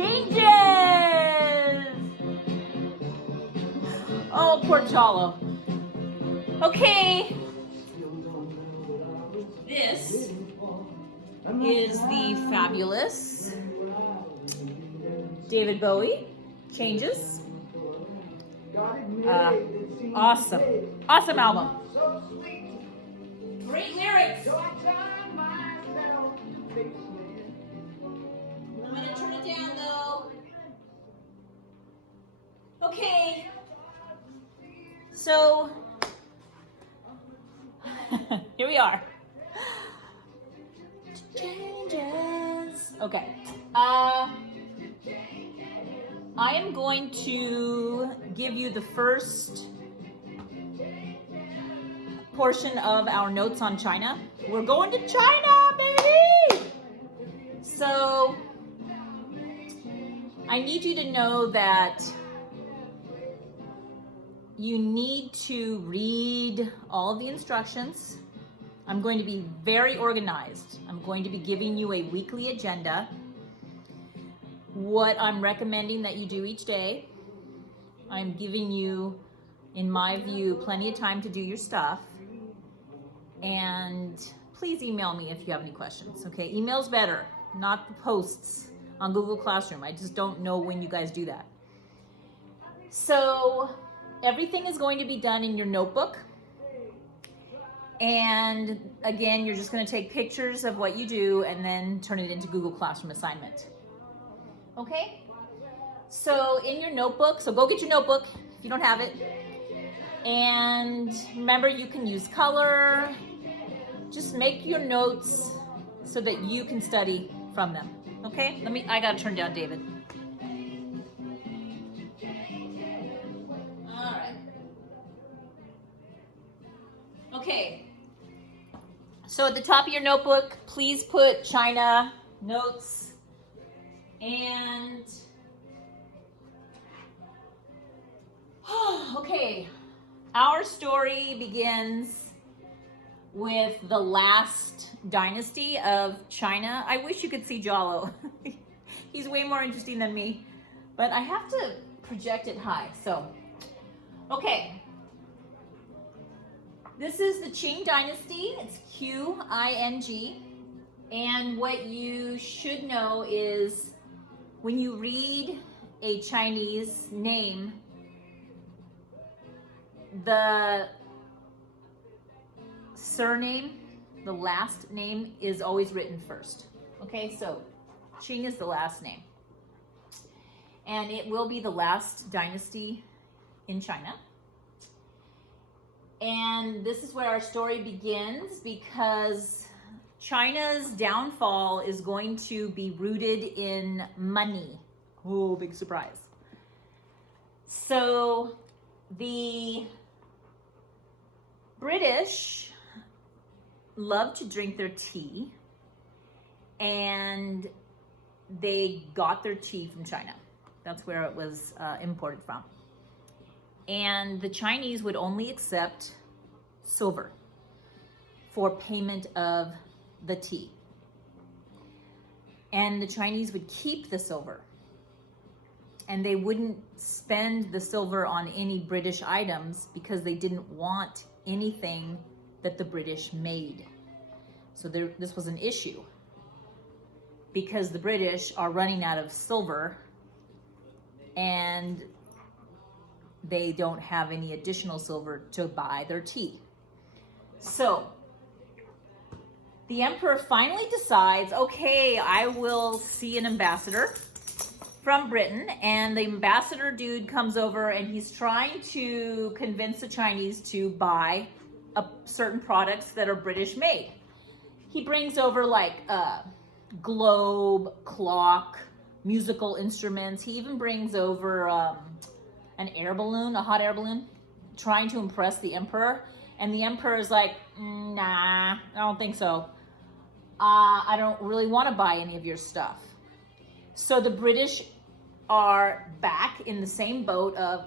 changes. Oh, poor Chalo. Okay. This is the fabulous David Bowie Changes. Awesome album. Great lyrics. I'm gonna turn it down though. Okay. So here we are. Changes. Okay. I am going to give you the first portion of our notes on China. We're going to China, baby! So, I need you to know that you need to read all of the instructions. I'm going to be very organized. I'm going to be giving you a weekly agenda. What I'm recommending that you do each day. I'm giving you, in my view, plenty of time to do your stuff. And please email me if you have any questions, okay? Email's better, not the posts on Google Classroom. I just don't know when you guys do that. So everything is going to be done in your notebook. And again, you're just going to take pictures of what you do and then turn it into Google Classroom assignment. Okay? So in your notebook, so go get your notebook if you don't have it. And remember, you can use color. Just make your notes so that you can study from them. Okay? I gotta turn down David. All right. Okay. So at the top of your notebook, please put China notes. And okay, our story begins with the last dynasty of China. I wish you could see Jalo. He's way more interesting than me, but I have to project it high. So, okay. This is the Qing dynasty. It's Qing. And what you should know is when you read a Chinese name, the surname, the last name, is always written first. Okay, so Qing is the last name. And it will be the last dynasty in China. And this is where our story begins, because China's downfall is going to be rooted in money. Oh, big surprise. So the British love to drink their tea, and they got their tea from China. That's where it was imported from. And the Chinese would only accept silver for payment of the tea. And the Chinese would keep the silver. And they wouldn't spend the silver on any British items because they didn't want anything that the British made. So this was an issue, because the British are running out of silver and they don't have any additional silver to buy their tea. So the emperor finally decides, okay, I will see an ambassador from Britain. And the ambassador dude comes over and he's trying to convince the Chinese to buy certain products that are British made. He brings over like a globe, clock, musical instruments. He even brings over an air balloon, a hot air balloon, trying to impress the emperor. And the emperor is like, nah, I don't think so. I don't really want to buy any of your stuff. So the British are back in the same boat of,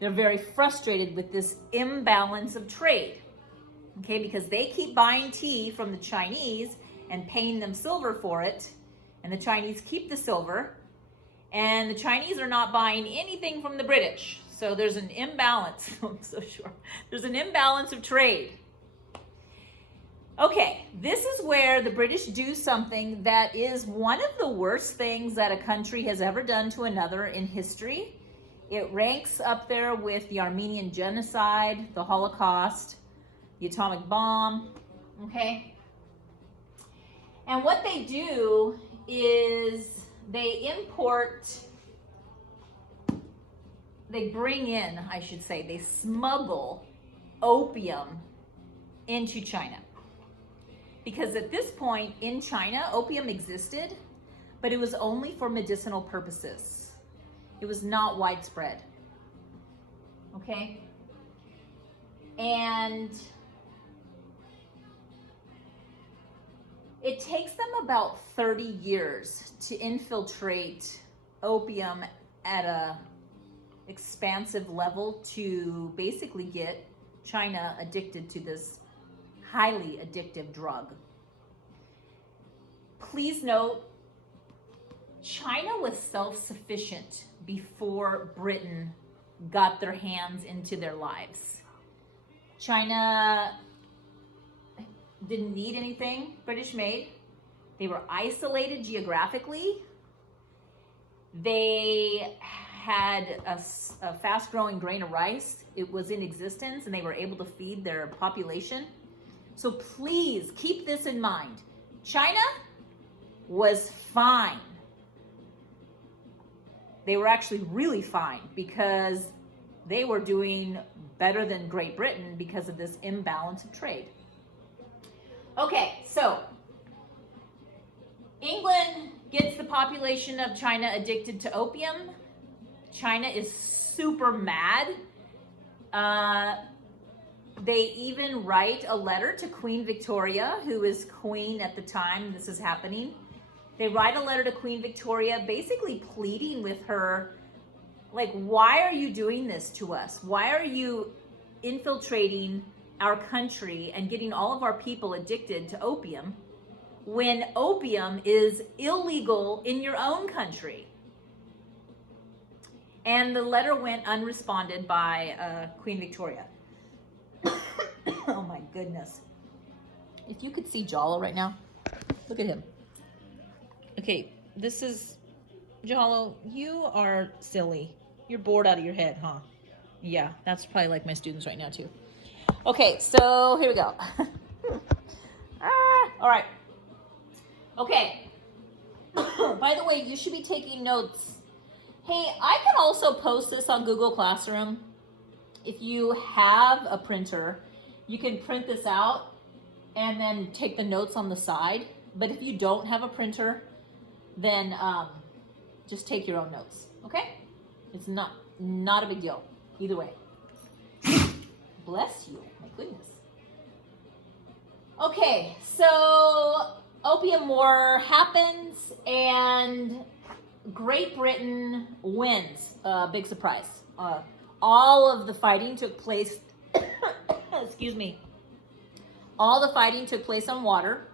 they're very frustrated with this imbalance of trade. Okay, because they keep buying tea from the Chinese and paying them silver for it, and the Chinese keep the silver, and the Chinese are not buying anything from the British. So there's an imbalance. I'm so sure. There's an imbalance of trade. Okay, this is where the British do something that is one of the worst things that a country has ever done to another in history. It ranks up there with the Armenian genocide, the Holocaust, the atomic bomb, okay? And what they do is they smuggle opium into China. Because at this point in China, opium existed, but it was only for medicinal purposes. It was not widespread. Okay? And it takes them about 30 years to infiltrate opium at a expansive level to basically get China addicted to this highly addictive drug. Please note, China was self-sufficient before Britain got their hands into their lives. China didn't need anything British made. They were isolated geographically. They had a fast-growing grain of rice. It was in existence, and they were able to feed their population. So please keep this in mind. China was fine. They were actually really fine because they were doing better than Great Britain because of this imbalance of trade. Okay, so England gets the population of China addicted to opium. China is super mad. They even write a letter to Queen Victoria, who is queen at the time this is happening. They write a letter to Queen Victoria basically pleading with her, like, why are you doing this to us? Why are you infiltrating our country and getting all of our people addicted to opium when opium is illegal in your own country? And the letter went unresponded by Queen Victoria. Oh my goodness. If you could see Jalo right now, look at him. Okay, this is, Jalo, you are silly. You're bored out of your head, huh? Yeah, that's probably like my students right now too. Okay, so here we go. All right. Okay. By the way, you should be taking notes. Hey, I can also post this on Google Classroom. If you have a printer, you can print this out and then take the notes on the side. But if you don't have a printer, then just take your own notes, okay? It's not a big deal, either way. Bless you, my goodness. Okay, so Opium War happens and Great Britain wins. Big surprise. All of the fighting took place, excuse me, all the fighting took place on water.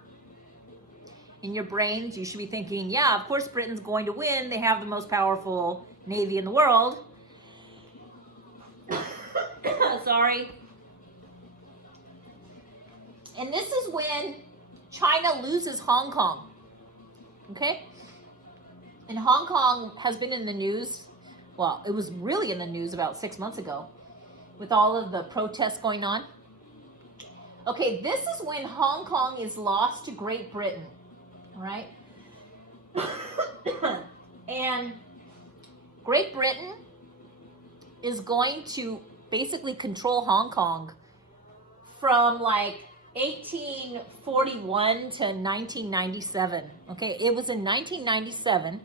In your brains, you should be thinking, yeah, of course Britain's going to win. They have the most powerful navy in the world. Sorry. And this is when China loses Hong Kong. Okay? And Hong Kong has been in the news. Well, it was really in the news about 6 months ago with all of the protests going on. Okay, this is when Hong Kong is lost to Great Britain. All right? And Great Britain is going to basically control Hong Kong from like 1841 to 1997. Okay, it was in 1997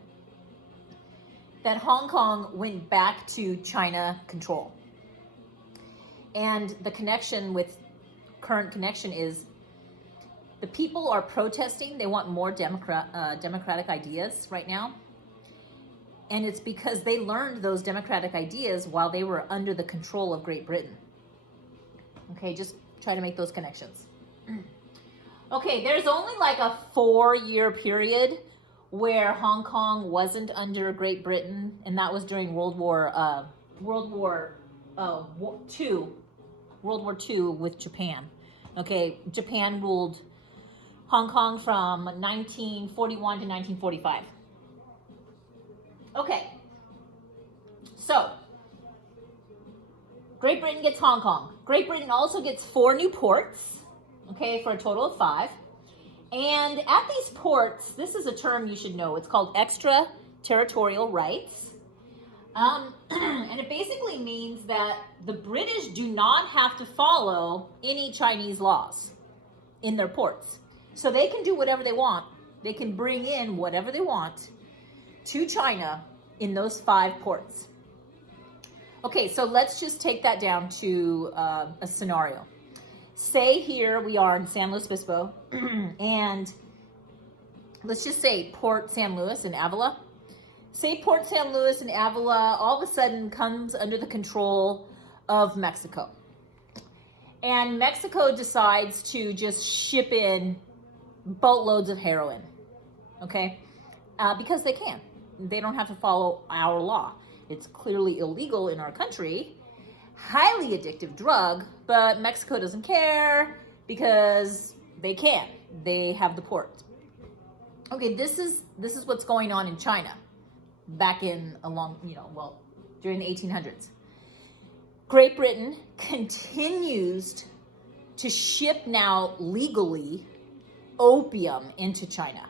that Hong Kong went back to China control. And the connection with current connection is the people are protesting. They want more democratic ideas right now. And it's because they learned those democratic ideas while they were under the control of Great Britain. Okay, just try to make those connections. Okay, there's only like a 4-year period where Hong Kong wasn't under Great Britain, and that was during World War II with Japan. Okay, Japan ruled Hong Kong from 1941 to 1945. Okay, so Great Britain gets Hong Kong. Great Britain also gets 4 new ports, okay, for a total of 5. And at these ports, this is a term you should know. It's called extraterritorial rights. And it basically means that the British do not have to follow any Chinese laws in their ports. So they can do whatever they want. They can bring in whatever they want to China in those 5 ports. Okay, so let's just take that down to a scenario. Say here we are in San Luis Obispo, and let's just say Port San Luis in Avila. Say Port San Luis in Avila all of a sudden comes under the control of Mexico. And Mexico decides to just ship in boatloads of heroin, okay? Because they can. They don't have to follow our law. It's clearly illegal in our country. Highly addictive drug, but Mexico doesn't care because they can. They have the port. Okay, this is what's going on in China back in during the 1800s. Great Britain continues to ship now legally opium into China.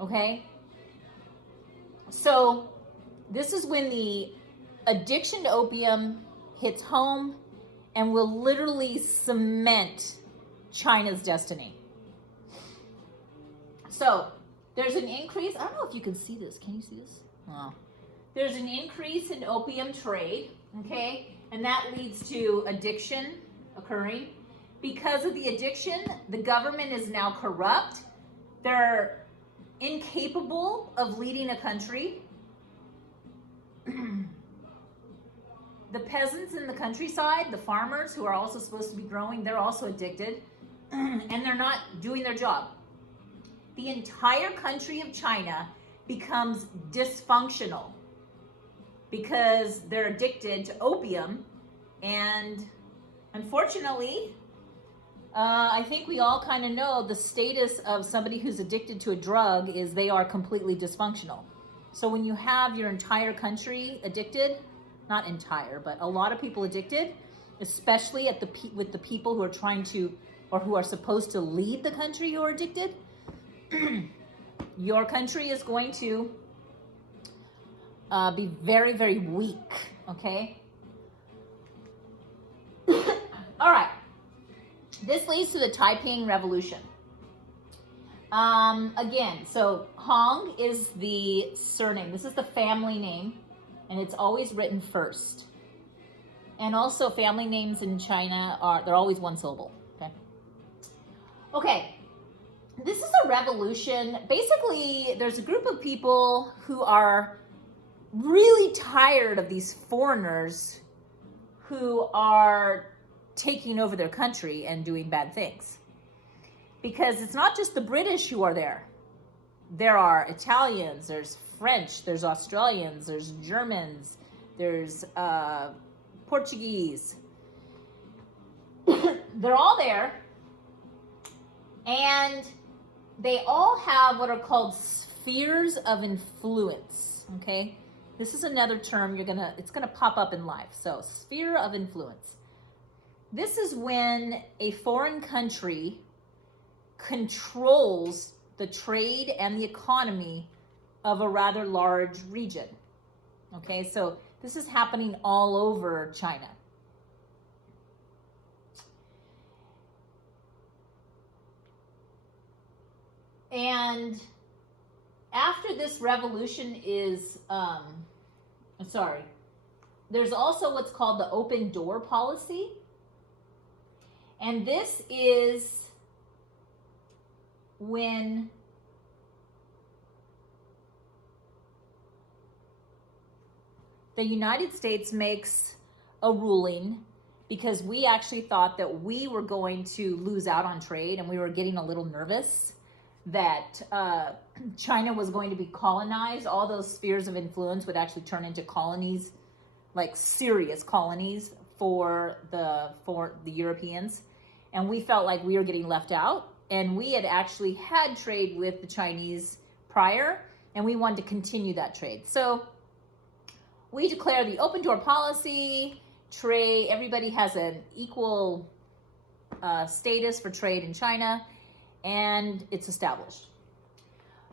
Okay? So this is when the addiction to opium hits home and will literally cement China's destiny. So there's an increase. I don't know if you can see this. Can you see this? Oh. There's an increase in opium trade, okay? And that leads to addiction occurring. Because of the addiction, the government is now corrupt. They're incapable of leading a country. The peasants in the countryside, the farmers who are also supposed to be growing, they're also addicted, and they're not doing their job. The entire country of China becomes dysfunctional because they're addicted to opium, and unfortunately, I think we all kind of know the status of somebody who's addicted to a drug is they are completely dysfunctional. So when you have your entire country addicted, not entire, but a lot of people addicted, especially with the people who are trying to, or who are supposed to lead the country who are addicted, your country is going to be very, very weak, okay? All right. This leads to the Taiping Revolution. Again, so Hong is the surname. This is the family name, and it's always written first. And also family names in China they're always one syllable, okay? Okay, this is a revolution. Basically, there's a group of people who are really tired of these foreigners who are taking over their country and doing bad things. Because it's not just the British who are there. There are Italians, there's French, there's Australians, there's Germans, there's Portuguese. They're all there, and they all have what are called spheres of influence, okay? This is another term it's gonna pop up in life. So, sphere of influence. This is when a foreign country controls the trade and the economy of a rather large region. Okay, so this is happening all over China. And after this revolution is, there's also what's called the open door policy. And this is when the United States makes a ruling, because we actually thought that we were going to lose out on trade and we were getting a little nervous that China was going to be colonized. All those spheres of influence would actually turn into colonies, like serious colonies for the Europeans. And we felt like we were getting left out. And we had actually had trade with the Chinese prior, and we wanted to continue that trade. So we declare the open door policy, trade, everybody has an equal status for trade in China, and it's established.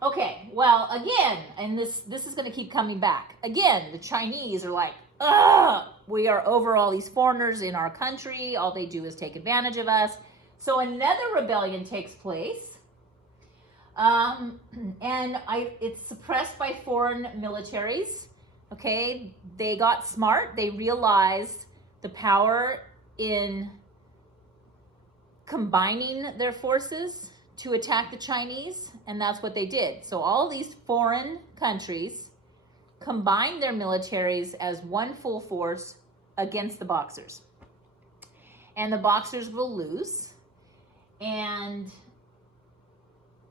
Okay, well, again, and this is going to keep coming back. Again, the Chinese are like, ugh, we are over all these foreigners in our country. All they do is take advantage of us. So another rebellion takes place, and it's suppressed by foreign militaries. Okay, they got smart. They realized the power in combining their forces to attack the Chinese, and that's what they did. So all these foreign countries combined their militaries as one full force against the Boxers. And the Boxers will lose. And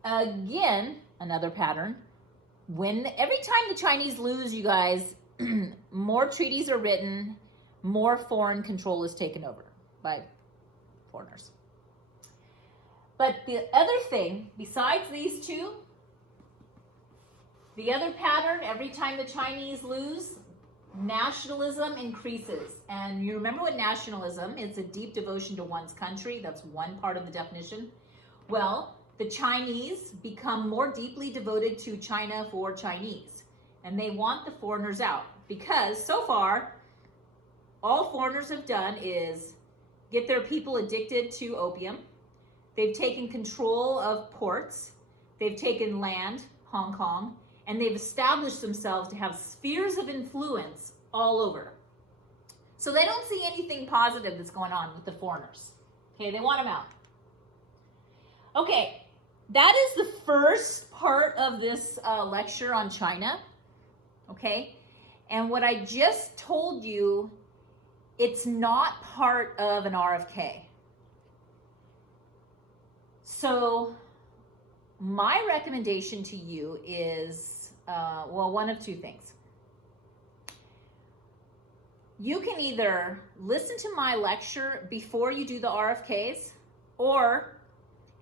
again, another pattern. Every time the Chinese lose, you guys, more treaties are written, more foreign control is taken over by foreigners. But the other thing, besides these two, the other pattern, every time the Chinese lose, nationalism increases. And you remember what nationalism is? A deep devotion to one's country. That's one part of the definition. Well, the Chinese become more deeply devoted to China for Chinese. And they want the foreigners out. Because so far, all foreigners have done is get their people addicted to opium. They've taken control of ports. They've taken land, Hong Kong. And they've established themselves to have spheres of influence all over. So they don't see anything positive that's going on with the foreigners. Okay, they want them out. Okay, that is the first part of this lecture on China. Okay, and what I just told you, it's not part of an RFK. So my recommendation to you is, one of two things. You can either listen to my lecture before you do the RFKs, or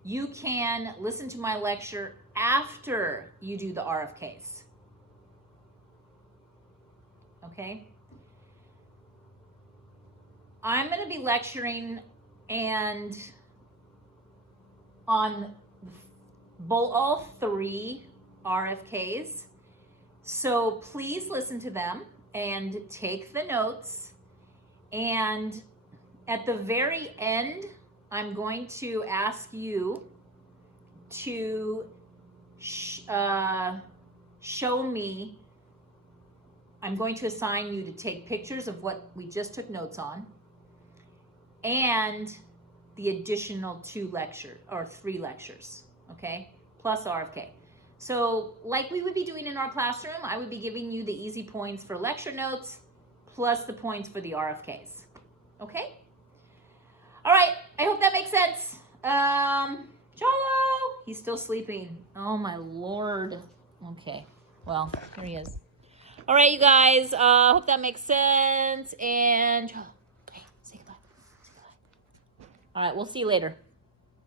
you can listen to my lecture after you do the RFKs. Okay? I'm going to be lecturing and on all three RFKs. So please listen to them and take the notes. And at the very end, I'm going to ask you to show me. I'm going to assign you to take pictures of what we just took notes on and the additional 2 lectures or 3 lectures, okay? Plus RFK. So like we would be doing in our classroom, I would be giving you the easy points for lecture notes plus the points for the RFKs, okay? All right, I hope that makes sense. Cholo, he's still sleeping. Oh my Lord. Okay, well, here he is. All right, you guys, hope that makes sense. And Cholo, hey, say goodbye. Say goodbye. All right, we'll see you later.